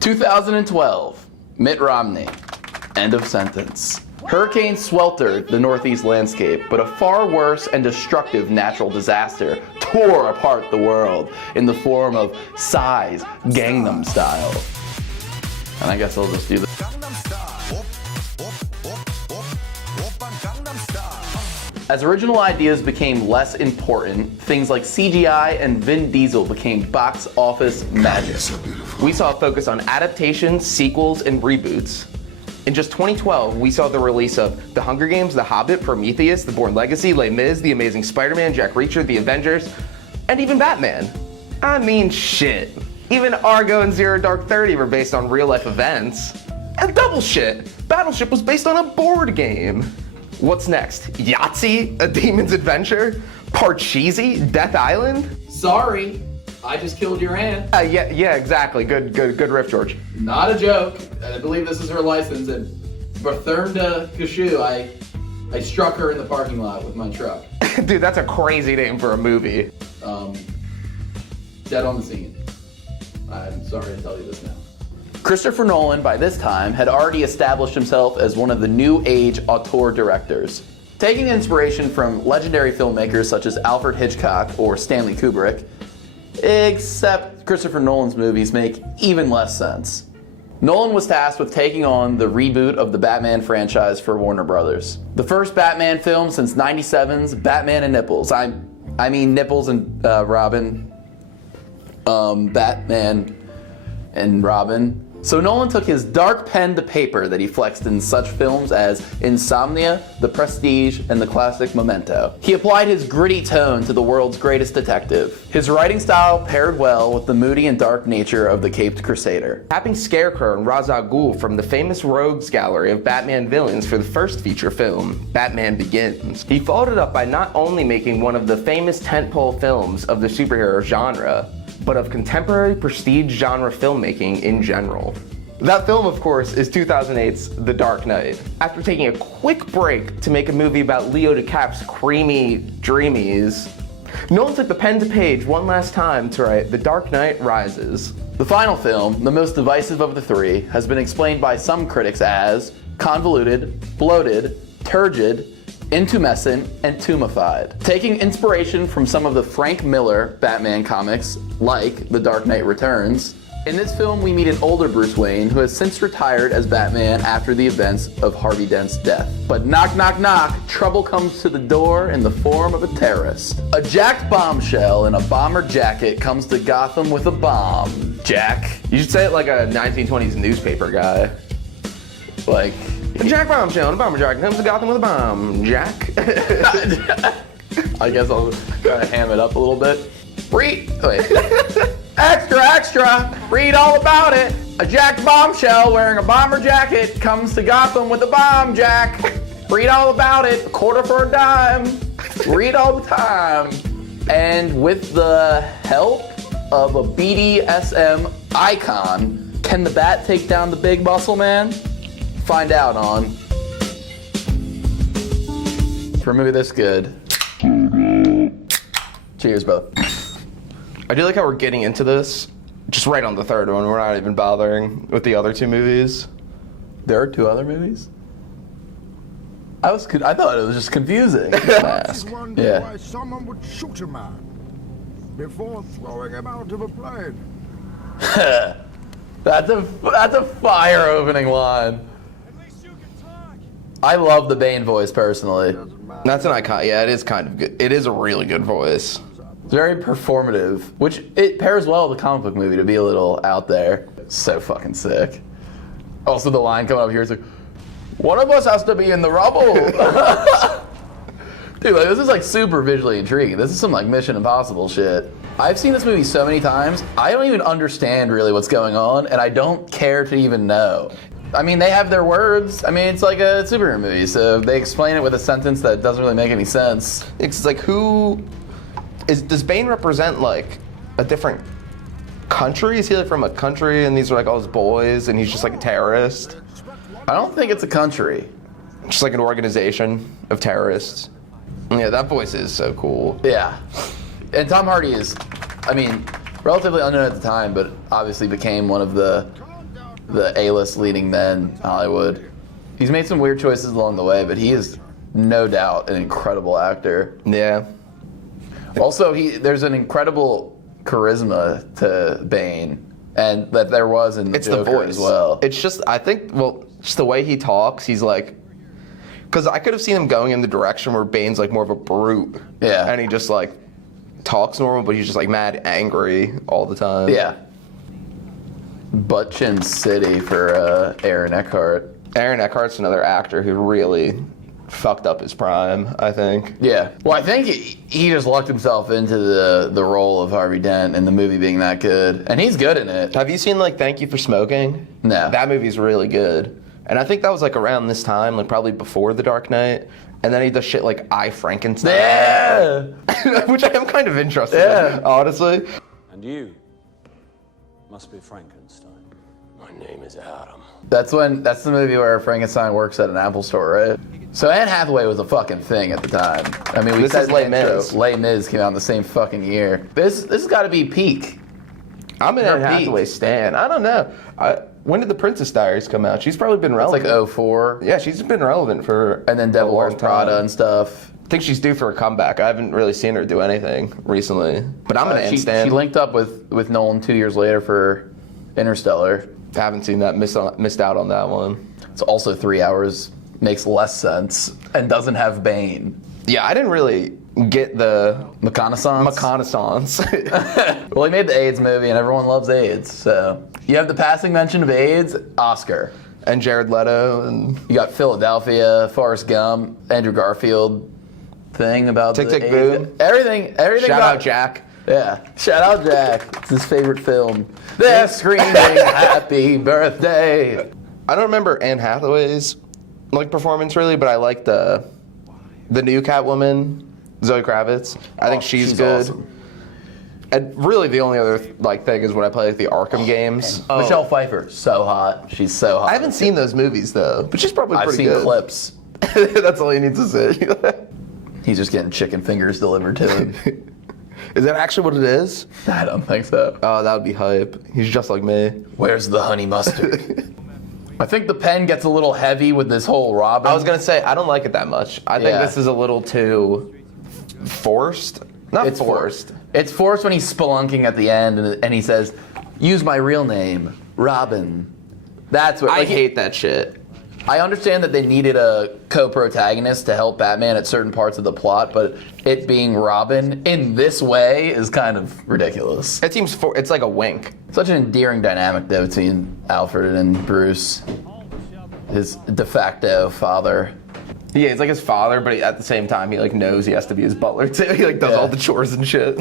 "2012, Mitt Romney. End of sentence. Hurricane sweltered the northeast landscape, but a far worse and destructive natural disaster tore apart the world in the form of Psy's Gangnam Style." And I guess I'll just do this. As original ideas became less important, things like CGI and Vin Diesel became box office magic. We saw a focus on adaptations, sequels, and reboots. In just 2012, we saw the release of The Hunger Games, The Hobbit, Prometheus, The Bourne Legacy, Les Mis, The Amazing Spider-Man, Jack Reacher, The Avengers, and even Batman. I mean, shit. Even Argo and Zero Dark 30 were based on real-life events. And double shit, Battleship was based on a board game. What's next? Yahtzee? A Demon's Adventure? Parcheesi? Death Island? Sorry, I just killed your aunt. Yeah, exactly. Good riff, George. Not a joke. I believe this is her license. And Berthernda Kashu, I struck her in the parking lot with my truck. Dude, that's a crazy name for a movie. Dead on the scene. I'm sorry to tell you this now. Christopher Nolan, by this time, had already established himself as one of the new age auteur directors. Taking inspiration from legendary filmmakers such as Alfred Hitchcock or Stanley Kubrick, except Christopher Nolan's movies make even less sense. Nolan was tasked with taking on the reboot of the Batman franchise for Warner Brothers. The first Batman film since '97's Batman and Nipples. I mean Nipples and Robin. Batman and Robin. So Nolan took his dark pen to paper that he flexed in such films as Insomnia, The Prestige, and the classic Memento. He applied his gritty tone to the world's greatest detective. His writing style paired well with the moody and dark nature of the Caped Crusader. Tapping Scarecrow and Ra's al Ghul from the famous rogues gallery of Batman villains for the first feature film, Batman Begins. He followed it up by not only making one of the famous tentpole films of the superhero genre, but of contemporary prestige genre filmmaking in general. That film, of course, is 2008's The Dark Knight. After taking a quick break to make a movie about Leo DiCaprio's creamy dreamies, Nolan took the pen to page one last time to write The Dark Knight Rises. The final film, the most divisive of the three, has been explained by some critics as convoluted, bloated, turgid, intumescent, and tumified. Taking inspiration from some of the Frank Miller Batman comics, like The Dark Knight Returns, in this film we meet an older Bruce Wayne who has since retired as Batman after the events of Harvey Dent's death. But knock, knock, knock, trouble comes to the door in the form of a terrorist. A jacked bombshell in a bomber jacket comes to Gotham with a bomb. Jack? You should say it like a 1920s newspaper guy. Like, a Jack bombshell and a bomber jacket comes to Gotham with a bomb. Jack? I guess I'll try to ham it up a little bit. Extra, extra! Read all about it! A jacked bombshell wearing a bomber jacket comes to Gotham with a bomb, Jack! Read all about it, a quarter for a dime. Read all the time. And with the help of a BDSM icon, can the Bat take down the Big Muscle Man? Find out on For a movie this good. Cheers, brother. I do like how we're getting into this just right on the third one. We're not even bothering with the other two movies. There are two other movies? I thought it was just confusing. Mask. Yeah. Why someone would shoot a man before throwing him out of a plane. That's a fire opening line. I love the Bane voice personally. That's an icon. Yeah, it is kind of good. It is a really good voice. It's very performative, which it pairs well with a comic book movie to be a little out there. So fucking sick. Also, the line coming up here is like, one of us has to be in the rubble. Dude, like, this is like super visually intriguing. This is some like Mission Impossible shit. I've seen this movie so many times, I don't even understand really what's going on, and I don't care to even know. I mean, they have their words. I mean, it's like a superhero movie, so they explain it with a sentence that doesn't really make any sense. It's like, does Bane represent like a different country? Is he like from a country and these are like all his boys and he's just like a terrorist? I don't think it's a country. Just like an organization of terrorists. Yeah, that voice is so cool. Yeah. And Tom Hardy is, I mean, relatively unknown at the time, but obviously became one of the A-list leading men in Hollywood. He's made some weird choices along the way, but he is no doubt an incredible actor. Yeah. Also, there's an incredible charisma to Bane, and that there was in the It's the Joker voice as well. It's just, I think, well, just the way he talks, he's like, because I could have seen him going in the direction where Bane's like more of a brute. Yeah. And he just like talks normal, but he's just like mad angry all the time. Yeah. Butt Chin City for Aaron Eckhart. Aaron Eckhart's another actor who really fucked up his prime, I think. Yeah. Well, I think he just lucked himself into the role of Harvey Dent and the movie being that good. And he's good in it. Have you seen like Thank You for Smoking? No. That movie's really good. And I think that was like around this time, like probably before The Dark Knight. And then he does shit like I, Frankenstein. Yeah. Which I am kind of interested Yeah. in, honestly. And you must be Frankenstein. My name is Adam. That's the movie where Frankenstein works at an Apple store, right? So Anne Hathaway was a fucking thing at the time. I mean, we This said is Les in the intro, Mis. Les Mis came out in the same fucking year. This has got to be peak. I'm an Her Anne Hathaway peak. stan. I don't know. When did The Princess Diaries come out? She's probably been It's relevant. like 04. Yeah, she's been relevant for And then Devil a long Wears Prada time. and stuff. I think she's due for a comeback. I haven't really seen her do anything recently. But I'm an Anne She stan. linked up with Nolan 2 years later for Interstellar. I haven't seen that. Missed out on that one. It's also 3 hours. Makes less sense and doesn't have Bane. Yeah, I didn't really get the McConaissance? reconnaissance. Well, he made the AIDS movie and everyone loves AIDS. So you have the passing mention of AIDS, Oscar. And Jared Leto and You got Philadelphia, Forrest Gump, Andrew Garfield thing about Tick, the Tick, AIDS. Boom. Everything shout about out Jack. Yeah. Shout out Jack. It's his favorite film. They're screaming happy birthday. I don't remember Anne Hathaway's like performance really, but I like the new Catwoman, Zoe Kravitz. I think she's good. Awesome. And really, the only other like thing is when I play like the Arkham games. Michelle Pfeiffer, so hot. She's so hot. I haven't seen those movies though, but she's probably I've pretty seen good. clips. That's all you need to say. He's just getting chicken fingers delivered to him. Is that actually what it is? I don't think so. Oh, that would be hype. He's just like me. Where's the honey mustard? I think the pen gets a little heavy with this whole Robin. I was gonna say I don't like it that much. I think Yeah. this is a little too forced. Not It's forced. It's forced when he's spelunking at the end and he says, "Use my real name, Robin." That's what I like, hate that shit. I understand that they needed a co-protagonist to help Batman at certain parts of the plot, but it being Robin in this way is kind of ridiculous. It seems it's like a wink. Such an endearing dynamic though between Alfred and Bruce, his de facto father. Yeah, he's like his father, but at the same time, he like knows he has to be his butler too. He like does Yeah. all the chores and shit.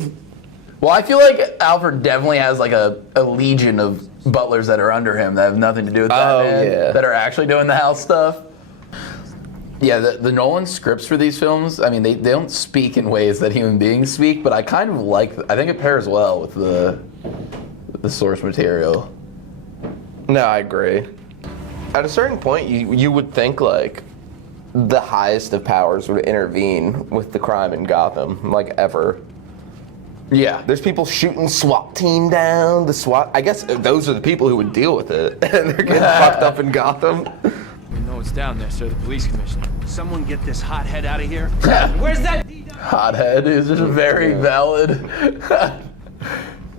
Well, I feel like Alfred definitely has like a legion of butlers that are under him that have nothing to do with Batman, yeah. that are actually doing the house stuff. Yeah, the Nolan scripts for these films, I mean, they don't speak in ways that human beings speak, but I kind of like, I think it pairs well with the source material. No, I agree. At a certain point, you would think like the highest of powers would intervene with the crime in Gotham, like ever. Yeah. There's people shooting SWAT team down. The SWAT, I guess those are the people who would deal with it, and they're getting fucked up in Gotham. We know it's down there, sir. The police commissioner. Someone get this hothead out of here. Where's that? Hothead is just a very valid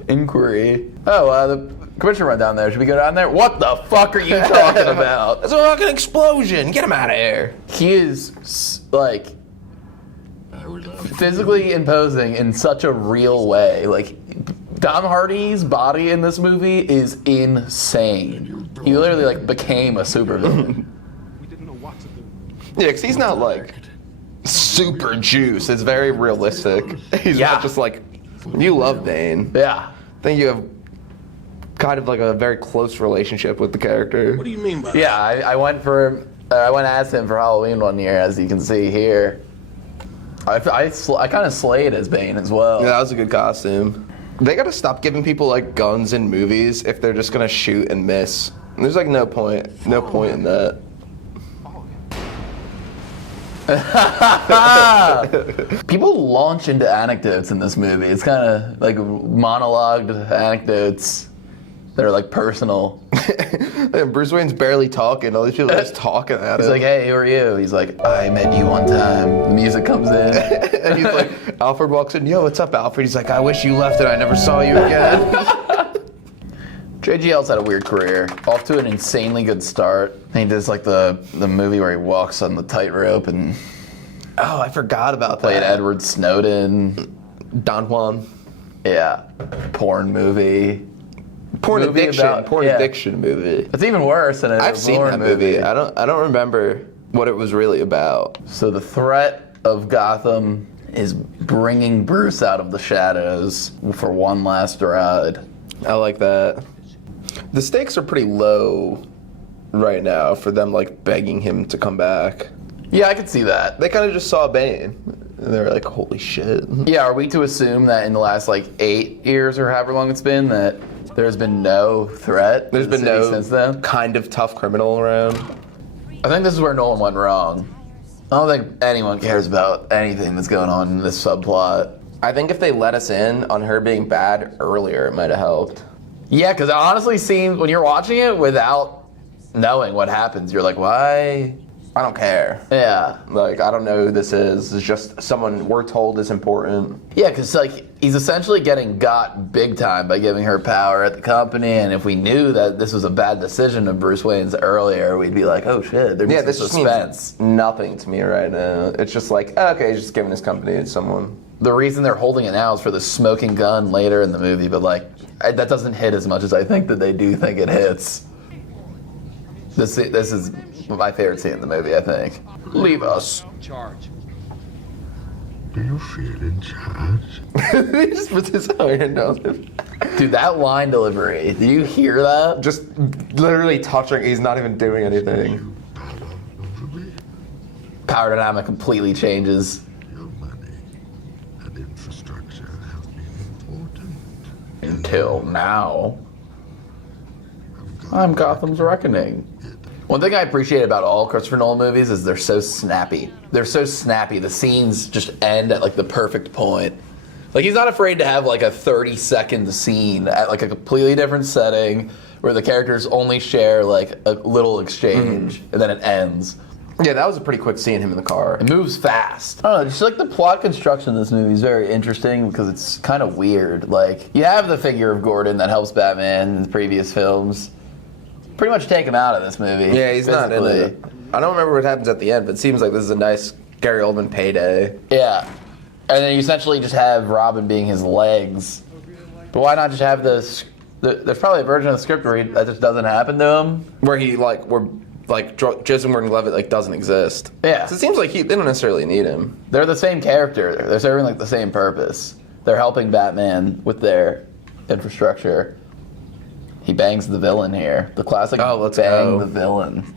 inquiry. Oh, the commissioner went down there. Should we go down there? What the fuck are you talking about? That's a fucking explosion. Get him out of here. He is like physically imposing in such a real way. Like Tom Hardy's body in this movie is insane. He literally like became a supervillain. Yeah, because he's not like super juice. It's very realistic. He's Yeah. not just like, you love Bane. Yeah. I think you have kind of like a very close relationship with the character. What do you mean by that? Yeah, I went as him for Halloween one year, as you can see here. I kind of slayed as Bane as well. Yeah, that was a good costume. They gotta stop giving people like guns in movies if they're just gonna shoot and miss. There's like no point in that. People launch into anecdotes in this movie. It's kind of like monologued anecdotes that are like personal. And Bruce Wayne's barely talking. All these people are just talking at him. He's like, hey, who are you? He's like, I met you one time. The music comes in. And he's like, Alfred walks in, yo, what's up, Alfred? He's like, I wish you left and I never saw you again. JGL's had a weird career. Off to an insanely good start. He does like the movie where he walks on the tightrope and Oh, I forgot about played that. Edward Snowden. Don Juan. Yeah. Porn movie. Porn Movie addiction. about- Porn yeah. addiction movie. It's even worse than a I've seen porn that movie. I don't remember what it was really about. So the threat of Gotham is bringing Bruce out of the shadows for one last ride. I like that. The stakes are pretty low right now for them like begging him to come back. Yeah, I could see that. They kind of just saw Bane. And they were like, holy shit. Yeah, are we to assume that in the last like 8 years or however long it's been that there's been no threat? There's to the been city no since then? kind of tough criminal around. I think this is where Nolan went wrong. I don't think anyone cares about anything that's going on in this subplot. I think if they let us in on her being bad earlier, it might have helped. Yeah, because it honestly seems when you're watching it without knowing what happens, you're like, why? I don't care. Yeah. Like, I don't know who this is. It's just someone we're told is important. Yeah, because like he's essentially getting got big time by giving her power at the company, and if we knew that this was a bad decision of Bruce Wayne's earlier, we'd be like, oh shit, there'd be Yeah, some this just suspense. means nothing to me right now. It's just like, okay, he's just giving his company to someone. The reason they're holding it now is for the smoking gun later in the movie, but like that doesn't hit as much as I think that they do think it hits. This is my favorite scene in the movie, I think. Leave us. Charge. Do you feel in charge? He just puts his hand on him. Dude, that line delivery, did you hear that? Just literally touching, he's not even doing anything. Power over me, Power dynamic completely changes. your money and infrastructure have been important. Until now. I'm Gotham's Reckoning. One thing I appreciate about all Christopher Nolan movies is they're so snappy. They're so snappy. The scenes just end at like the perfect point. Like he's not afraid to have like a 30-second scene at like a completely different setting where the characters only share like a little exchange and then it ends. Yeah, that was a pretty quick seeing him in the car. It moves fast. I don't know, just like the plot construction of this movie is very interesting because it's kind of weird. Like, you have the figure of Gordon that helps Batman in the previous films. Pretty much take him out of this movie. Yeah, he's not in physically. it. I don't remember what happens at the end, but it seems like this is a nice Gary Oldman payday. Yeah. And then you essentially just have Robin being his legs. But why not just have this... There's probably a version of the script where that just doesn't happen to him. Where he, Joseph Gordon-Levitt, doesn't exist. Yeah. So it seems like they don't necessarily need him. They're the same character. They're serving like the same purpose. They're helping Batman with their infrastructure. He bangs the villain here. The classic let's bang go. the villain.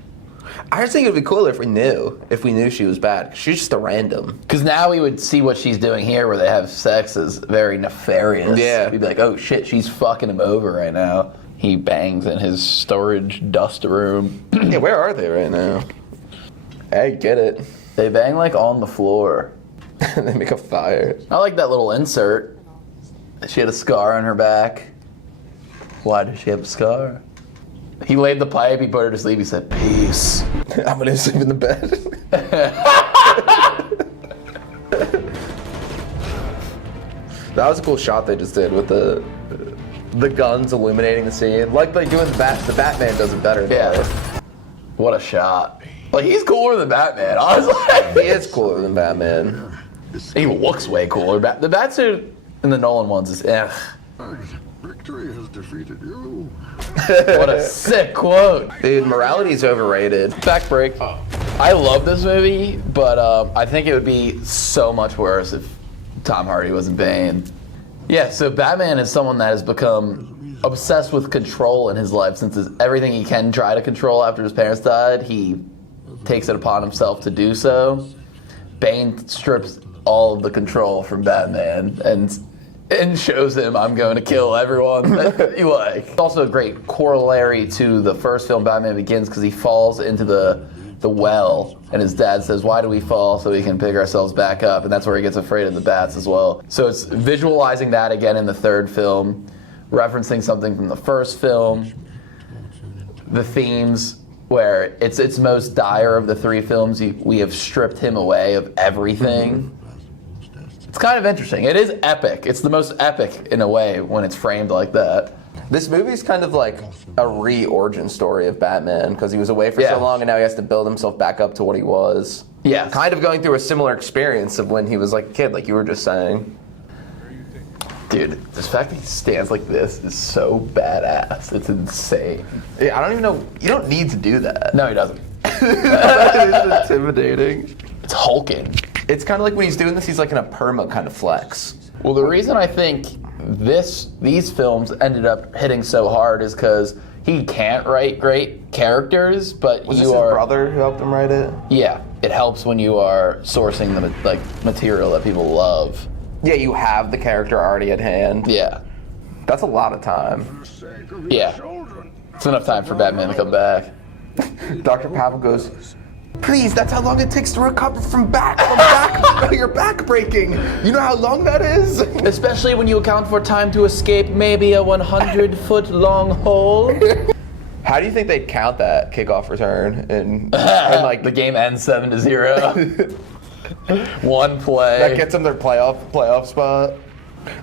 I just think it'd be cooler if we knew she was bad. She's just a random. Because now we would see what she's doing here where they have sex as very nefarious. Yeah. We'd be like, oh shit, she's fucking him over right now. He bangs in his storage dust room. Yeah, where are they right now? I get it. They bang like on the floor. They make a fire. I like that little insert. She had a scar on her back. Why does she have a scar? He laid the pipe, he put her to sleep, he said, peace. I'm gonna sleep in the bed. That was a cool shot they just did with the guns illuminating the scene. Like they do in the Batman does it better. Yeah. What a shot. Like, he's cooler than Batman, honestly. He is cooler than Batman. He looks way cooler. The Batsuit in the Nolan ones is Victory has defeated you. What a sick quote. Dude, morality's overrated. Back break. I love this movie, but I think it would be so much worse if Tom Hardy wasn't Bane. Yeah, so Batman is someone that has become obsessed with control in his life since everything he can try to control after his parents died, he takes it upon himself to do so. Bane strips all of the control from Batman and shows him, I'm going to kill everyone that you like. It's also a great corollary to the first film, Batman Begins, because he falls into the the well, and his dad says, "Why do we fall? So we can pick ourselves back up." And that's where he gets afraid of the bats as well. So it's visualizing that again in the third film, referencing something from the first film. The themes where it's most dire of the three films, we have stripped him away of everything. It's kind of interesting. It is epic. It's the most epic in a way when it's framed like that. This movie's kind of like a re-origin story of Batman, because he was away for so long and now he has to build himself back up to what he was. Yeah. Kind of going through a similar experience of when he was like a kid, like you were just saying. Dude, the fact that he stands like this is so badass. It's insane. Yeah, I don't even know. You don't need to do that. No, he doesn't. It's intimidating. It's hulking. It's kind of like when he's doing this, he's like in a perma kind of flex. Well, the reason I think these films ended up hitting so hard is because he can't write great characters, but Was this his brother who helped him write it? Yeah, it helps when you are sourcing the material that people love. Yeah, you have the character already at hand. Yeah. That's a lot of time. Yeah. It's enough time for Batman to come back. Dr. Pavel goes, "Please, that's how long it takes to recover from your back breaking. You know how long that is?" Especially when you account for time to escape maybe a 100-foot long hole. How do you think they'd count that kickoff return? And like the game ends 7-0. One play. That gets them their playoff spot.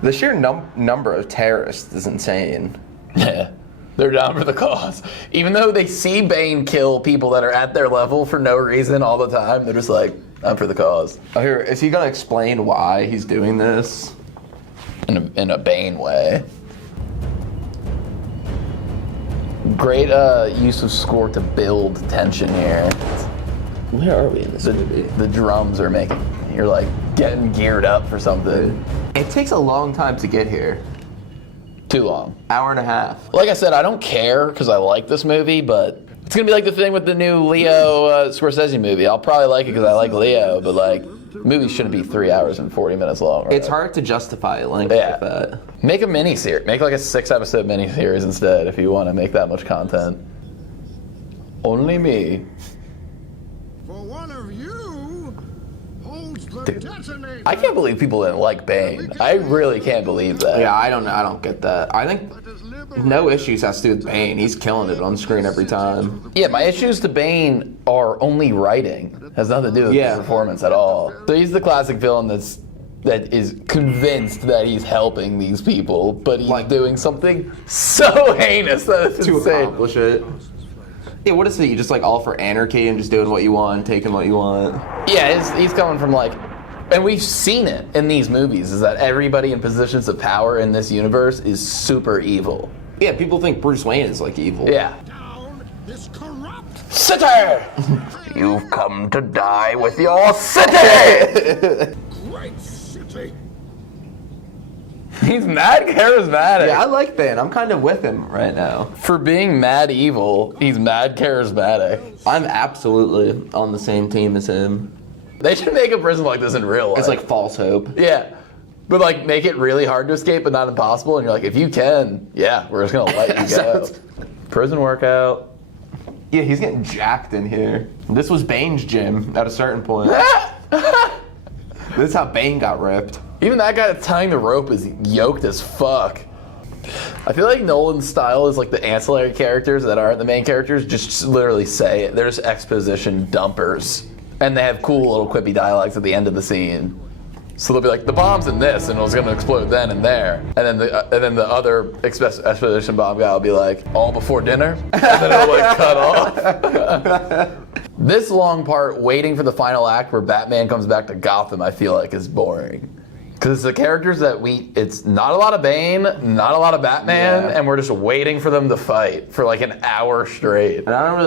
The sheer number of terrorists is insane. Yeah. They're down for the cause. Even though they see Bane kill people that are at their level for no reason all the time, they're just like, I'm for the cause. Oh, here, is he gonna explain why he's doing this? In a Bane way. Great use of score to build tension here. Where are we in this movie? The drums are making, you're like getting geared up for something. It takes a long time to get here. Too long. Hour and a half. Like I said, I don't care because I like this movie, but it's gonna be like the thing with the new Leo Scorsese movie. I'll probably like it because I like Leo, but like, movies shouldn't be 3 hours and 40 minutes long. Right? It's hard to justify a length like that. Make a mini-series. Make like a 6-episode mini-series instead if you want to make that much content. Only me. For one of you holds the Dude, detonator. I can't believe people didn't like Bane. I really can't believe that. Yeah, I don't get that. I think no issues has to do with Bane. He's killing it on screen every time. Yeah, my issues to Bane are only writing. Has nothing to do with his performance at all. So he's the classic villain that is convinced that he's helping these people, but he's doing something so heinous that it's To insane. accomplish it. Yeah, what is it? You just like all for anarchy and just doing what you want, taking what you want? Yeah, he's coming from like, and we've seen it in these movies, is that everybody in positions of power in this universe is super evil. Yeah, people think Bruce Wayne is like evil. Yeah. Down this corrupt City! You've come to die with your city! great city. He's mad charismatic. Yeah, I like Bane. I'm kind of with him right now. For being mad evil, he's mad charismatic. I'm absolutely on the same team as him. They should make a prison like this in real life. It's like false hope. Yeah. But like make it really hard to escape but not impossible, and you're like, if you can, yeah, we're just gonna let you go. Prison workout. Yeah, he's getting jacked in here. This was Bane's gym at a certain point. This is how Bane got ripped. Even that guy that's tying the rope is yoked as fuck. I feel like Nolan's style is like the ancillary characters that aren't the main characters just literally say it. They're just exposition dumpers. And they have cool little quippy dialogues at the end of the scene. So they'll be like, the bomb's in this, and it was gonna explode then and there. And then the other exposition bomb guy will be like, all before dinner? And then it'll like cut off. This long part, waiting for the final act where Batman comes back to Gotham, I feel like is boring. Because the characters that it's not a lot of Bane, not a lot of Batman, and we're just waiting for them to fight for like an hour straight. And I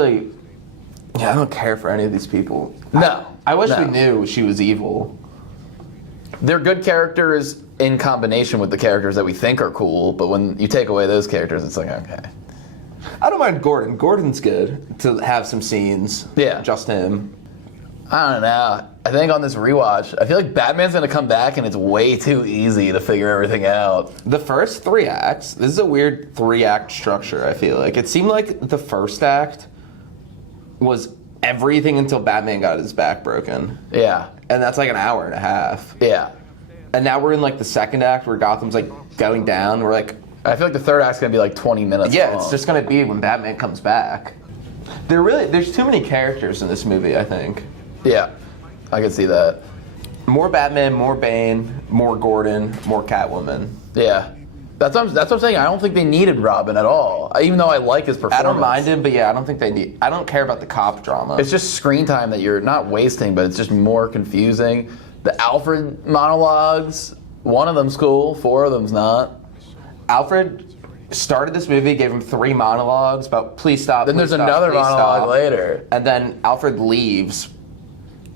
don't care for any of these people. No. I wish we knew she was evil. They're good characters in combination with the characters that we think are cool, but when you take away those characters, it's like, okay. I don't mind Gordon. Gordon's good to have some scenes. Yeah. Just him. I don't know. I think on this rewatch, I feel like Batman's gonna come back and it's way too easy to figure everything out. The first 3 acts, this is a weird 3-act structure, I feel like. It seemed like the first act was everything until Batman got his back broken. Yeah. And that's like an hour and a half. Yeah. And now we're in like the second act where Gotham's like going down. We're like, I feel like the third act's gonna be like 20 minutes yeah, long. it's just gonna be when Batman comes back. There's too many characters in this movie, I think. Yeah, I can see that. More Batman, more Bane, more Gordon, more Catwoman. Yeah. That's what I'm saying. I don't think they needed Robin at all. Even though I like his performance. I don't mind him, but yeah, I don't think they need. I don't care about the cop drama. It's just screen time that you're not wasting, but it's just more confusing. The Alfred monologues, one of them's cool, 4 of them's not. Alfred started this movie, gave him 3 monologues about please stop. Then there's another monologue later. And then Alfred leaves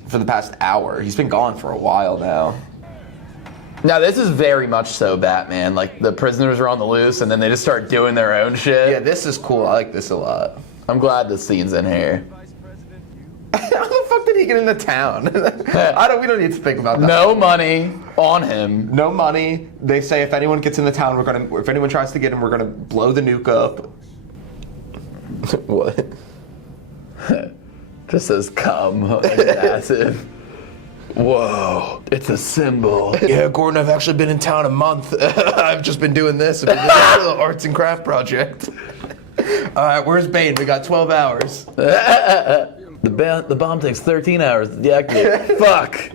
for the past hour. He's been gone for a while now. Now this is very much so Batman. Like the prisoners are on the loose and then they just start doing their own shit. Yeah, this is cool. I like this a lot. I'm glad this scene's in here. How the fuck did he get into town? We don't need to think about that. No money on him. No money. They say if anyone gets in the town, if anyone tries to get him, we're gonna blow the nuke up. What? Just says come. Massive. Whoa, it's a symbol. Yeah, Gordon, I've actually been in town a month. I've just been doing this. I've been doing this little arts and craft project. All right, where's Bane? We got 12 hours. The bomb takes 13 hours to deactivate. Fuck.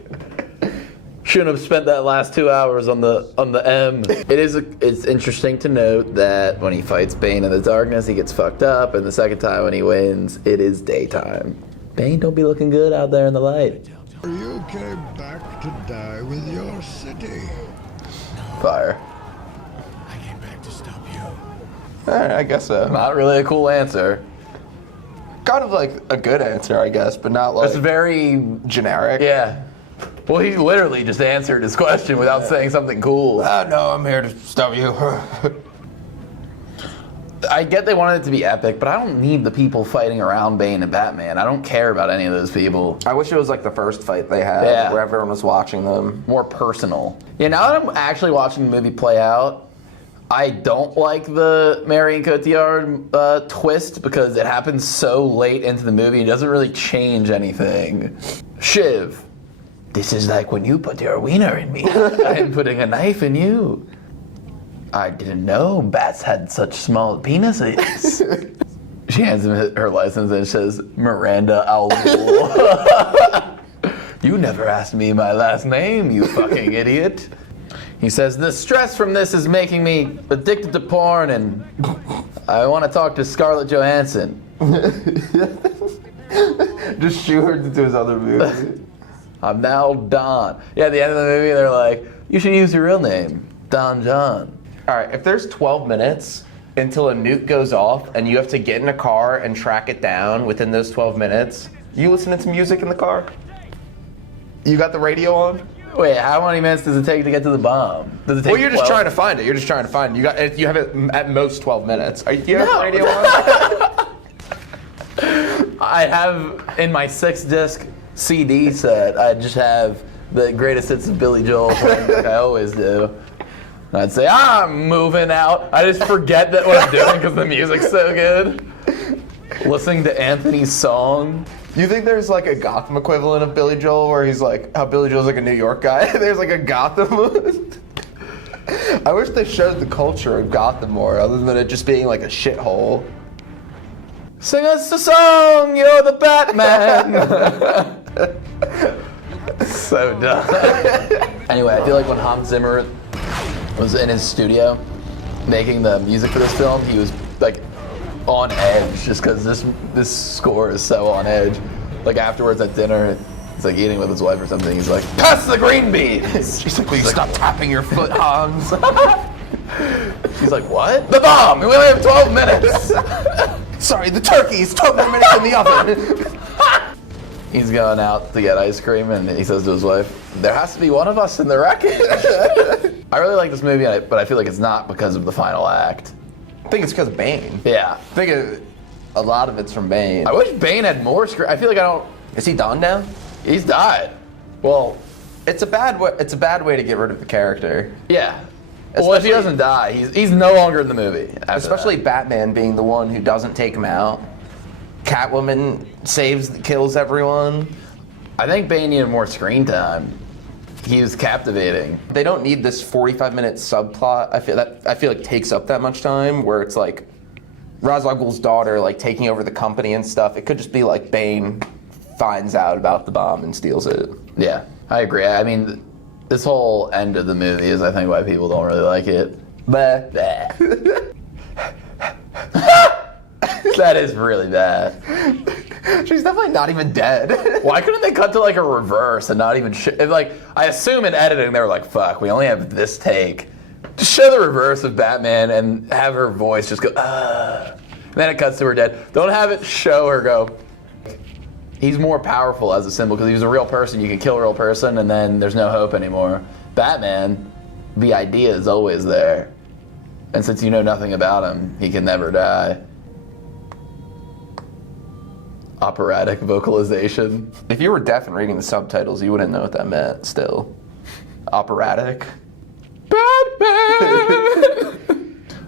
Shouldn't have spent that last 2 hours on the M. It's interesting to note that when he fights Bane in the darkness, he gets fucked up, and the second time when he wins, it is daytime. Bane, don't be looking good out there in the light. You came back to die with your city. Fire. I came back to stop you. All right, I guess so. Not really a cool answer. Kind of like a good answer, I guess, but not like It's very generic. yeah. Well, he literally just answered his question without saying something cool. No, I'm here to stop you. I get they wanted it to be epic, but I don't need the people fighting around Bane and Batman. I don't care about any of those people. I wish it was like the first fight they had, Yeah. where everyone was watching them. More personal. Yeah, now that I'm actually watching the movie play out, I don't like the Marion Cotillard twist because it happens so late into the movie. It doesn't really change anything. Shiv, this is like when you put your wiener in me. I'm putting a knife in you. I didn't know bats had such small penises. She hands him her license and says, Miranda Alwool. You never asked me my last name, you fucking idiot. He says, the stress from this is making me addicted to porn and I want to talk to Scarlett Johansson. Just shoot her to his other movie. I'm now Don. Yeah, at the end of the movie, they're like, you should use your real name, Don John. All right, if there's 12 minutes until a nuke goes off and you have to get in a car and track it down within those 12 minutes, you listening to music in the car? You got the radio on? Wait, how many minutes does it take to get to the bomb? Does it take Well, you're just 12? trying to find it. You're just trying to find it. You have it at most 12 minutes. Do you have the radio on? I have in my 6-disc CD set, I just have the greatest hits of Billy Joel playing like I always do. And I'd say, I'm moving out. I just forget that what I'm doing because the music's so good. Listening to Anthony's song. You think there's like a Gotham equivalent of Billy Joel where he's like, how Billy Joel's like a New York guy? There's like a Gotham. I wish they showed the culture of Gotham more other than it just being like a shithole. Sing us a song, you're the Batman. So dumb. Anyway, I feel like when Hans Zimmer was in his studio making the music for this film, he was like on edge just because this score is so on edge. Like afterwards at dinner, he's like eating with his wife or something. He's like, pass the green beans. She's like, will you stop tapping your foot, Hans? He's like, what? The bomb! We only have 12 minutes! Sorry, the turkey's 12 more minutes in the oven. He's going out to get ice cream and he says to his wife, there has to be one of us in the wreckage. I really like this movie, but I feel like it's not because of the final act. I think it's because of Bane. Yeah. I think a lot of it's from Bane. I wish Bane had more screen. I feel like I don't... Is he done now? He's died. Well, It's a bad way to get rid of the character. yeah. Well, if he doesn't die, he's no longer in the movie. Especially Batman being the one who doesn't take him out. Catwoman kills everyone. I think Bane needed more screen time. He was captivating. They don't need this 45-minute subplot. I feel like takes up that much time, where it's like Ra's al Ghul's daughter like taking over the company and stuff. It could just be like Bane finds out about the bomb and steals it. Yeah, I agree. I mean, this whole end of the movie is, I think, why people don't really like it. But that is really bad. she's definitely not even dead. Why couldn't they cut to like a reverse and not even like, I assume in editing they were like, fuck, we only have this take. Just show the reverse of Batman and have her voice just go, and then it cuts to her dead. Don't have it show her go. He's more powerful as a symbol because he was a real person. You can kill a real person and then there's no hope anymore. Batman, the idea is always there. And since you know nothing about him, he can never die. Operatic vocalization. If you were deaf and reading the subtitles, you wouldn't know what that meant still. Operatic. Batman!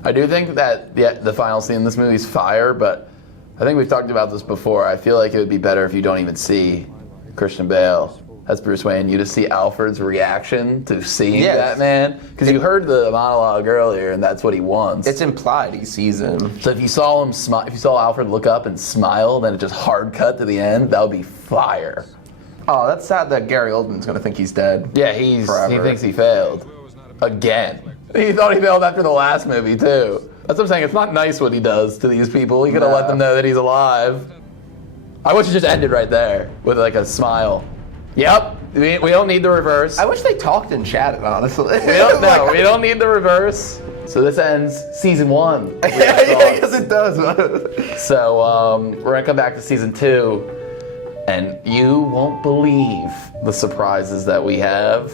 I do think that the final scene in this movie is fire, but I think we've talked about this before. I feel like it would be better if you don't even see Christian Bale as Bruce Wayne. You just see Alfred's reaction to seeing Batman. Because you heard the monologue earlier, and that's what he wants. It's implied he sees him. So if you saw him if you saw Alfred look up and smile, then it just hard cut to the end, that would be fire. Oh, that's sad that Gary Oldman's gonna think he's dead. Yeah, he forever. thinks he failed. Again. He thought he failed after the last movie, too. That's what I'm saying. It's not nice what he does to these people. He could have let them know that he's alive. I wish it just ended right there with like a smile. Yep, we don't need the reverse. I wish they talked and chatted, honestly. We don't know. We don't need the reverse. So this ends season 1. Yeah, because it does. So we're gonna come back to season 2, and you won't believe the surprises that we have.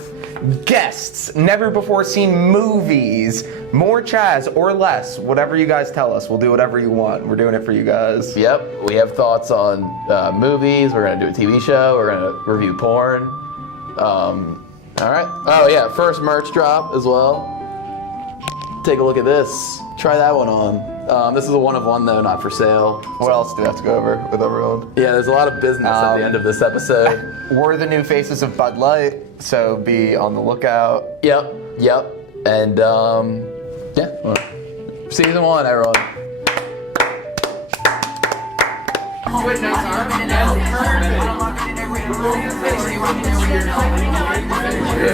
Guests, never before seen movies, more Chaz or less, whatever you guys tell us. We'll do whatever you want. We're doing it for you guys. Yep, we have thoughts on movies. We're gonna do a TV show. We're gonna review porn. All right. Oh yeah, first merch drop as well. Take a look at this. Try that one on. This is a one of one though, not for sale. What else do we have to go over with everyone? Yeah, there's a lot of business at the end of this episode. We're the new faces of Bud Light, so be on the lookout. Yep. And yeah, season 1, everyone.